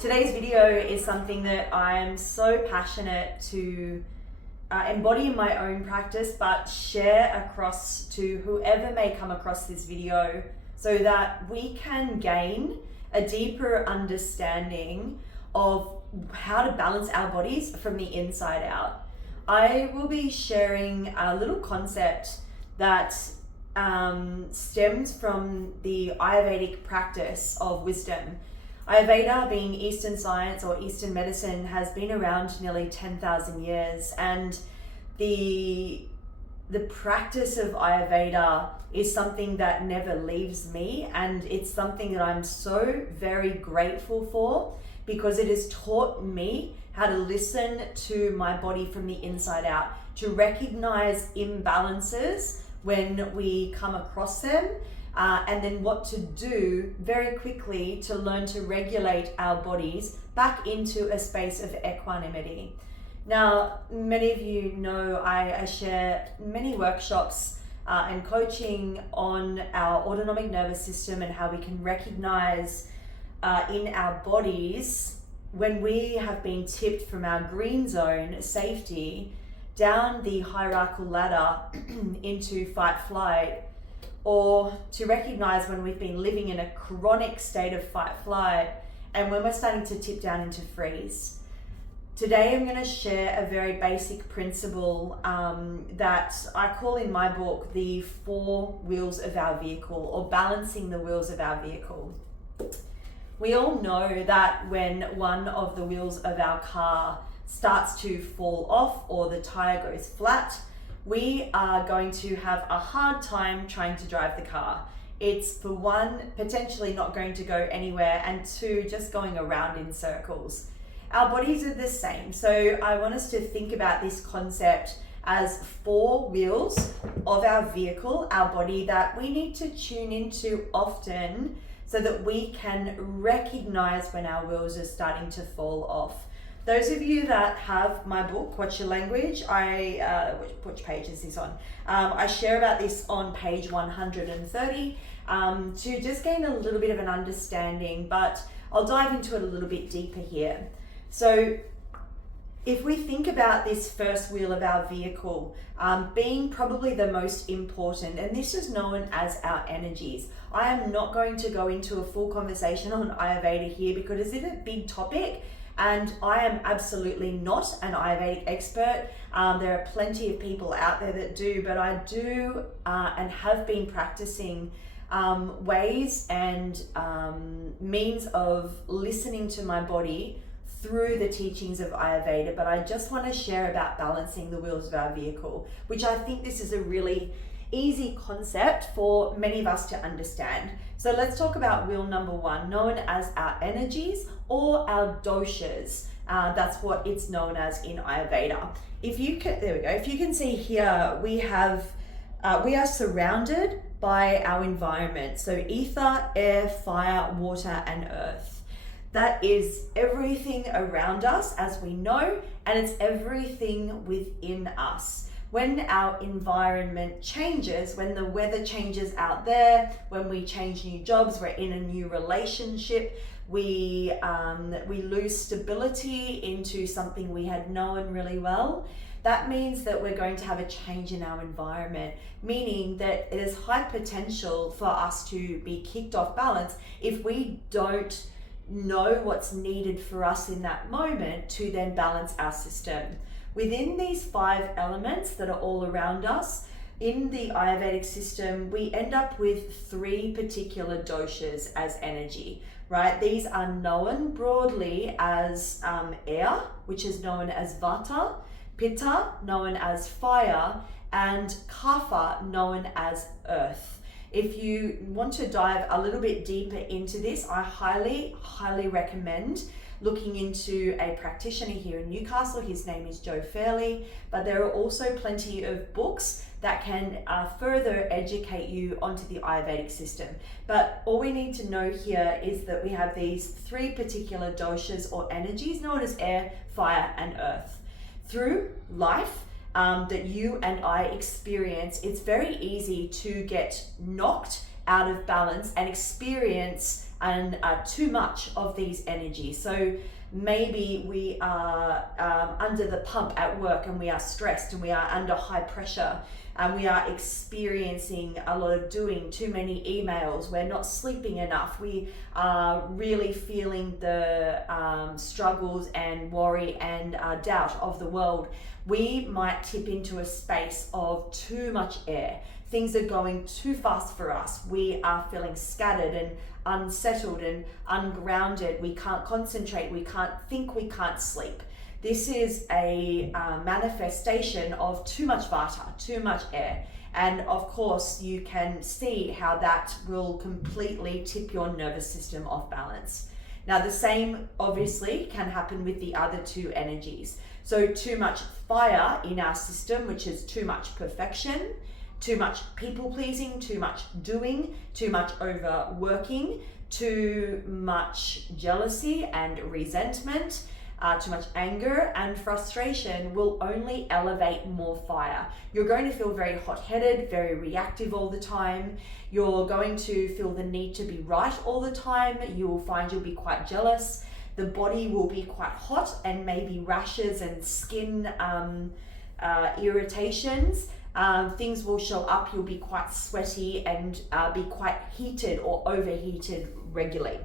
Today's video is something that I'm so passionate to embody in my own practice, but share across to whoever may come across this video so that we can gain a deeper understanding of how to balance our bodies from the inside out. I will be sharing a little concept that stems from the Ayurvedic practice of wisdom. Ayurveda, being Eastern science or Eastern medicine, has been around nearly 10,000 years, and the practice of Ayurveda is something that never leaves me, and it's something that I'm so very grateful for because it has taught me how to listen to my body from the inside out, to recognize imbalances when we come across them, and then what to do very quickly to learn to regulate our bodies back into a space of equanimity. Now, many of you know I share many workshops and coaching on our autonomic nervous system and how we can recognize in our bodies when we have been tipped from our green zone safety down the hierarchical ladder into fight flight, or to recognize when we've been living in a chronic state of fight flight and when we're starting to tip down into freeze. Today I'm going to share a very basic principle that I call in my book the 4 wheels of our vehicle, or balancing the wheels of our vehicle. We all know that when one of the wheels of our car starts to fall off or the tire goes flat, we are going to have a hard time trying to drive the car. It's, for one, potentially not going to go anywhere, and 2, just going around in circles. Our bodies are the same, so I want us to think about this concept as 4 wheels of our vehicle, our body, that we need to tune into often so that we can recognize when our wheels are starting to fall off. Those of you that have my book, What's Your Language, which page is this on? I share about this on page 130 to just gain a little bit of an understanding, but I'll dive into it a little bit deeper here. So if we think about this first wheel of our vehicle being probably the most important, and this is known as our energies. I am not going to go into a full conversation on Ayurveda here because it's a big topic, and I am absolutely not an Ayurvedic expert. There are plenty of people out there that do, but I do and have been practicing ways and means of listening to my body through the teachings of Ayurveda. But I just want to share about balancing the wheels of our vehicle, which I think this is a really easy concept for many of us to understand. So let's talk about wheel number 1, known as our energies or our doshas. That's what it's known as in Ayurveda. If you can see here, we are surrounded by our environment. So ether, air, fire, water, and earth. That is everything around us, as we know, and it's everything within us. When our environment changes, when the weather changes out there, when we change new jobs, we're in a new relationship, we lose stability into something we had known really well, that means that we're going to have a change in our environment, meaning that there's high potential for us to be kicked off balance if we don't know what's needed for us in that moment to then balance our system. Within these 5 elements that are all around us, in the Ayurvedic system, we end up with 3 particular doshas as energy, right? These are known broadly as air, which is known as vata, pitta, known as fire, and kapha, known as earth. If you want to dive a little bit deeper into this, I highly, highly recommend looking into a practitioner here in Newcastle. His name is Joe Fairley, but there are also plenty of books that can further educate you onto the Ayurvedic system. But all we need to know here is that we have these 3 particular doshas or energies known as air, fire, and earth. Through life, that you and I experience, it's very easy to get knocked out of balance and experience too much of these energies. So maybe we are under the pump at work and we are stressed and we are under high pressure and we are experiencing a lot of doing, too many emails, we're not sleeping enough, we are really feeling the struggles and worry and doubt of the world. We might tip into a space of too much air. Things are going too fast for us. We are feeling scattered and unsettled and ungrounded. We can't concentrate, we can't think, we can't sleep. This is a manifestation of too much vata, too much air. And of course, you can see how that will completely tip your nervous system off balance. Now, the same obviously can happen with the other two energies. So too much fire in our system, which is too much perfection, too much people pleasing, too much doing, too much overworking, too much jealousy and resentment, too much anger and frustration will only elevate more fire. You're going to feel very hot-headed, very reactive all the time. You're going to feel the need to be right all the time. You'll find you'll be quite jealous. The body will be quite hot and maybe rashes and skin irritations. Things will show up. You'll be quite sweaty and be quite heated or overheated regularly.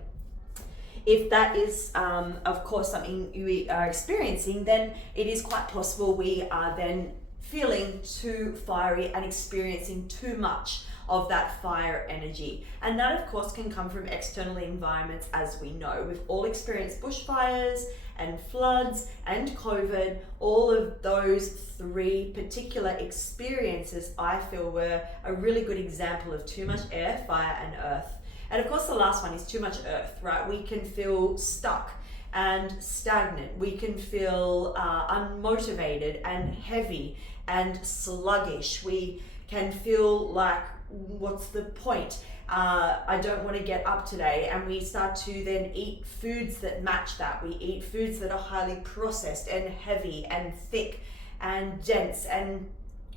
If that is, of course, something you are experiencing, then it is quite possible we are then feeling too fiery and experiencing too much of that fire energy. And that, of course, can come from external environments, as we know. We've all experienced bushfires and floods and COVID. All of those three particular experiences, I feel, were a really good example of too much air, fire, and earth. And of course, the last one is too much earth, right? We can feel stuck and stagnant. We can feel unmotivated and heavy and sluggish. We can feel like, what's the point? I don't want to get up today. And we start to then eat foods that match that. We eat foods that are highly processed and heavy and thick and dense. And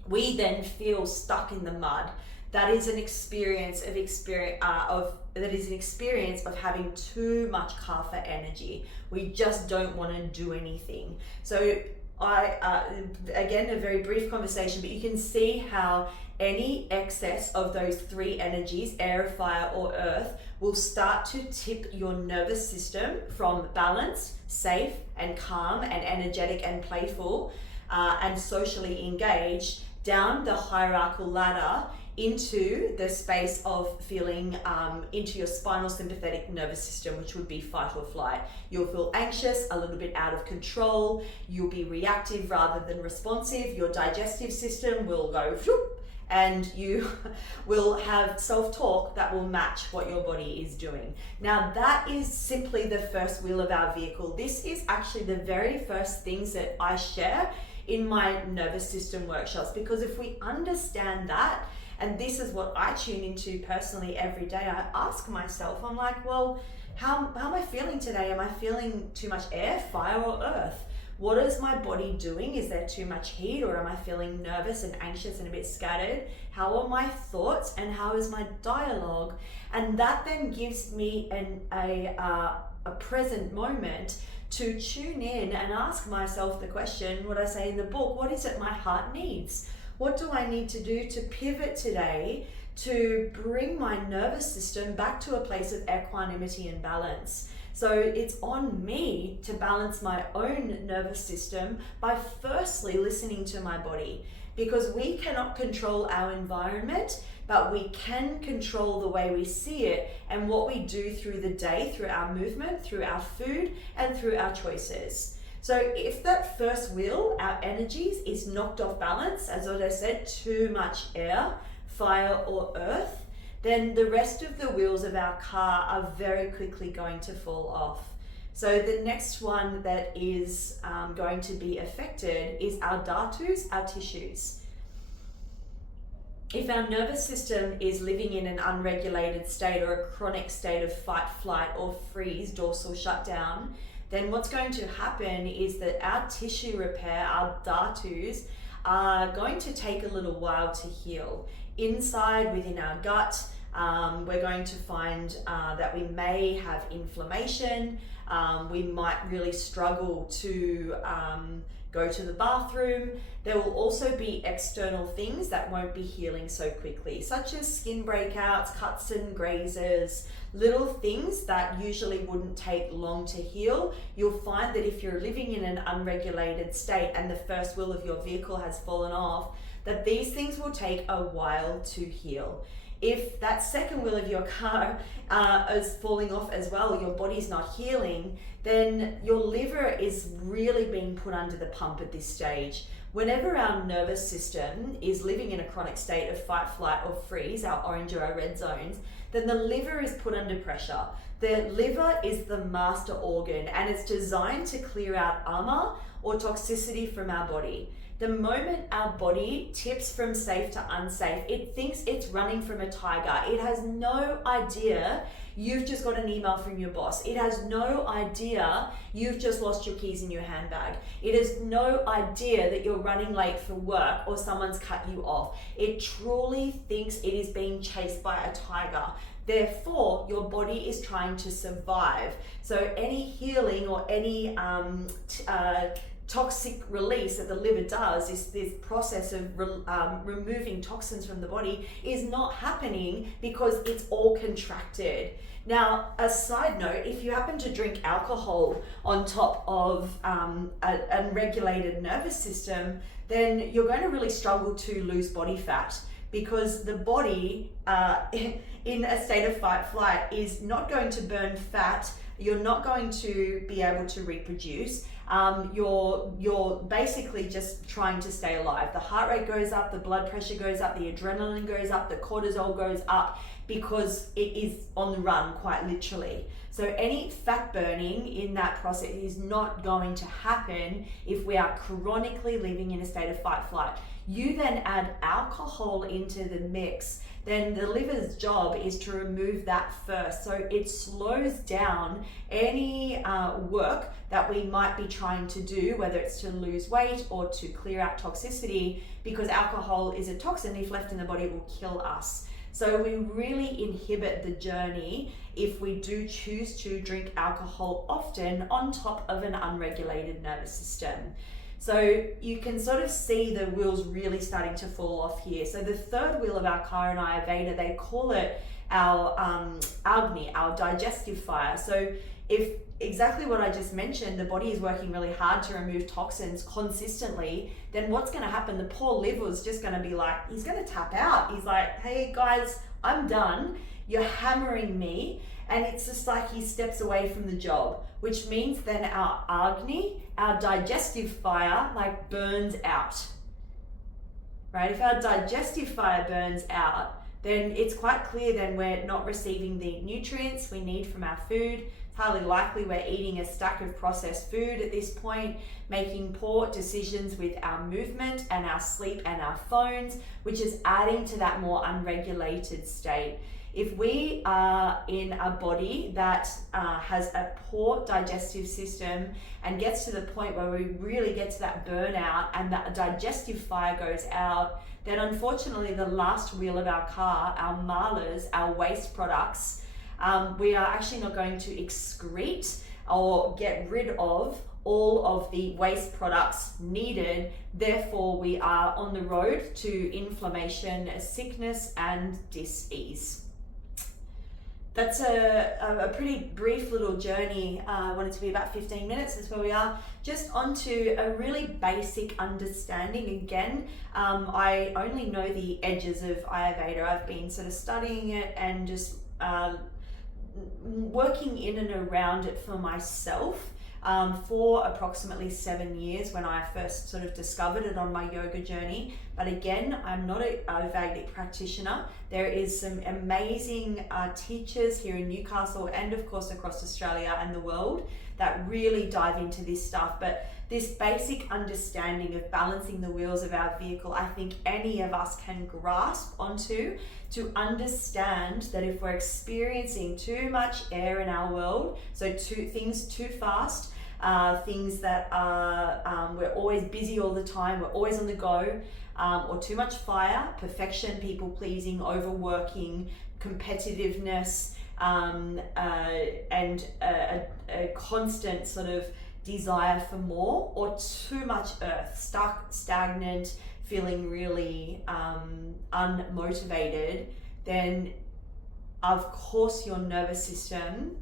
we then feel stuck in the mud. That is an experience of having too much kapha energy. We just don't want to do anything. So again, a very brief conversation, but you can see how any excess of those three energies, air, fire, or earth, will start to tip your nervous system from balanced, safe, and calm, and energetic, and playful, and socially engaged down the hierarchical ladder into the space of feeling into your spinal sympathetic nervous system, which would be fight or flight. You'll feel anxious, a little bit out of control. You'll be reactive rather than responsive. Your digestive system will go whoop, and you will have self-talk that will match what your body is doing. Now, that is simply the first wheel of our vehicle. This is actually the very first things that I share in my nervous system workshops, because if we understand that, and this is what I tune into personally every day, I ask myself, I'm like, well, how am I feeling today? Am I feeling too much air, fire, or earth? What is my body doing? Is there too much heat, or am I feeling nervous and anxious and a bit scattered? How are my thoughts, and how is my dialogue? And that then gives me a present moment to tune in and ask myself the question, what I say in the book, what is it my heart needs? What do I need to do to pivot today to bring my nervous system back to a place of equanimity and balance? So it's on me to balance my own nervous system by firstly listening to my body, because we cannot control our environment, but we can control the way we see it and what we do through the day, through our movement, through our food, and through our choices. So if that first wheel, our energies, is knocked off balance, as I said, too much air, fire, or earth, then the rest of the wheels of our car are very quickly going to fall off. So the next one that is going to be affected is our dhatus, our tissues. If our nervous system is living in an unregulated state or a chronic state of fight, flight, or freeze, dorsal shutdown, then what's going to happen is that our tissue repair, our dhatus, are going to take a little while to heal. Inside, within our gut, We're going to find that we may have inflammation. We might really struggle to go to the bathroom. There will also be external things that won't be healing so quickly, such as skin breakouts, cuts and grazes, little things that usually wouldn't take long to heal. You'll find that if you're living in an unregulated state and the first wheel of your vehicle has fallen off, that these things will take a while to heal. If that second wheel of your car is falling off as well, your body's not healing, then your liver is really being put under the pump at this stage. Whenever our nervous system is living in a chronic state of fight, flight, or freeze, our orange or our red zones, then the liver is put under pressure. The liver is the master organ, and it's designed to clear out armor or toxicity from our body. The moment our body tips from safe to unsafe, it thinks it's running from a tiger. It has no idea you've just got an email from your boss. It has no idea you've just lost your keys in your handbag. It has no idea that you're running late for work or someone's cut you off. It truly thinks it is being chased by a tiger. Therefore, your body is trying to survive. So any healing or any toxic release that the liver does, is this process of removing toxins from the body, is not happening because it's all contracted. Now, a side note, if you happen to drink alcohol on top of an unregulated nervous system, then you're going to really struggle to lose body fat, because the body in a state of fight flight is not going to burn fat. You're not going to be able to reproduce. You're basically just trying to stay alive. The heart rate goes up, the blood pressure goes up, the adrenaline goes up, the cortisol goes up, because it is on the run, quite literally. So any fat burning in that process is not going to happen if we are chronically living in a state of fight flight. You then add alcohol into the mix, then the liver's job is to remove that first. So it slows down any work that we might be trying to do, whether it's to lose weight or to clear out toxicity, because alcohol is a toxin. If left in the body, it will kill us. So we really inhibit the journey if we do choose to drink alcohol often on top of an unregulated nervous system. So you can sort of see the wheels really starting to fall off here. So the third wheel of our car in Ayurveda, they call it our Agni, our digestive fire. So if exactly what I just mentioned, the body is working really hard to remove toxins consistently, then what's going to happen? The poor liver is just going to be like, he's going to tap out. He's like, hey guys, I'm done. You're hammering me. And it's just like he steps away from the job, which means then our Agni, our digestive fire, like burns out, right? If our digestive fire burns out, then it's quite clear then we're not receiving the nutrients we need from our food. It's highly likely we're eating a stack of processed food at this point, making poor decisions with our movement and our sleep and our phones, which is adding to that more unregulated state. If we are in a body that has a poor digestive system and gets to the point where we really get to that burnout and that digestive fire goes out, then unfortunately the last wheel of our car, our malas, our waste products, we are actually not going to excrete or get rid of all of the waste products needed. Therefore, we are on the road to inflammation, sickness, and dis-ease. That's a pretty brief little journey. I want it to be about 15 minutes. That's where we are. Just onto a really basic understanding. Again, I only know the edges of Ayurveda. I've been sort of studying it and just working in and around it for myself for approximately 7 years when I first sort of discovered it on my yoga journey. But again, I'm not a Ayurvedic practitioner. There is some amazing teachers here in Newcastle and of course across Australia and the world that really dive into this stuff. But this basic understanding of balancing the wheels of our vehicle, I think any of us can grasp onto, to understand that if we're experiencing too much air in our world, so things too fast, things that are, we're always busy all the time, we're always on the go, or too much fire, perfection, people pleasing, overworking, competitiveness, and a constant sort of desire for more, or too much earth, stuck, stagnant, feeling really unmotivated, then of course your nervous system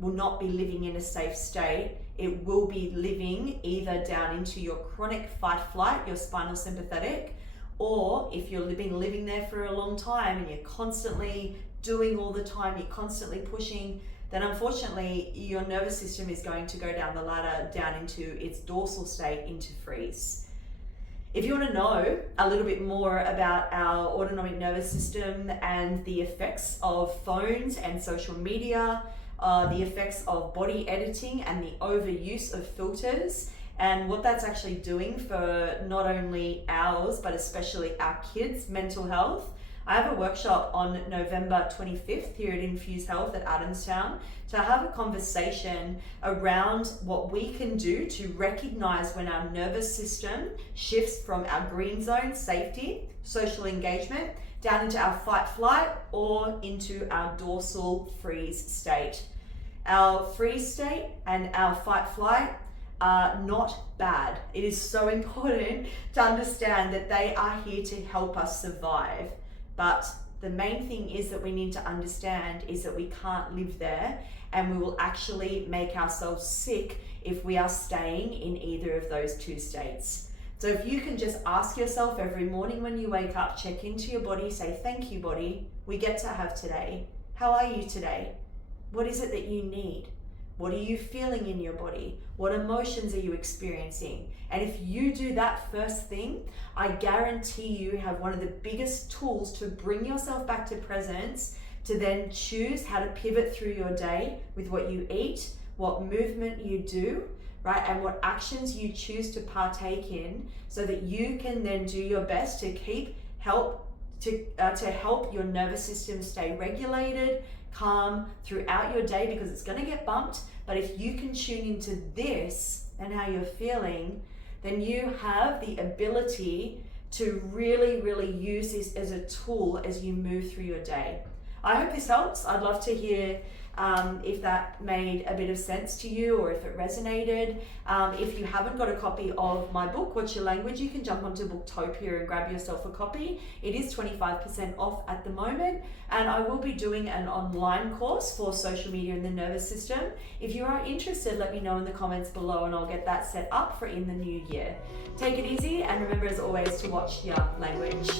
will not be living in a safe state. It will be living either down into your chronic fight flight, your spinal sympathetic, or if you're living there for a long time and you're constantly doing all the time, you're constantly pushing, then unfortunately your nervous system is going to go down the ladder, down into its dorsal state, into freeze. If you want to know a little bit more about our autonomic nervous system and the effects of phones and social media, the effects of body editing and the overuse of filters, and what that's actually doing for not only ours, but especially our kids' mental health, I have a workshop on November 25th here at Infuse Health at Adamstown to have a conversation around what we can do to recognize when our nervous system shifts from our green zone, safety, social engagement, down into our fight flight or into our dorsal freeze state. Our freeze state and our fight flight are not bad. It is so important to understand that they are here to help us survive. But the main thing is that we need to understand is that we can't live there, and we will actually make ourselves sick if we are staying in either of those two states. So if you can just ask yourself every morning when you wake up, check into your body, say, thank you, body, we get to have today. How are you today? What is it that you need? What are you feeling in your body? What emotions are you experiencing? And if you do that first thing, I guarantee you have one of the biggest tools to bring yourself back to presence, to then choose how to pivot through your day with what you eat, what movement you do, right? And what actions you choose to partake in, so that you can then do your best to help your nervous system stay regulated, calm throughout your day, because it's going to get bumped. But if you can tune into this and how you're feeling, then you have the ability to really, really use this as a tool as you move through your day. I hope this helps. I'd love to hear if that made a bit of sense to you, or if it resonated. If you haven't got a copy of my book, What's Your Language, you can jump onto Booktopia and grab yourself a copy. It is 25% off at the moment, and I will be doing an online course for social media and the nervous system. If you are interested, let me know in the comments below and I'll get that set up for in the new year. Take it easy, and remember as always to watch your language.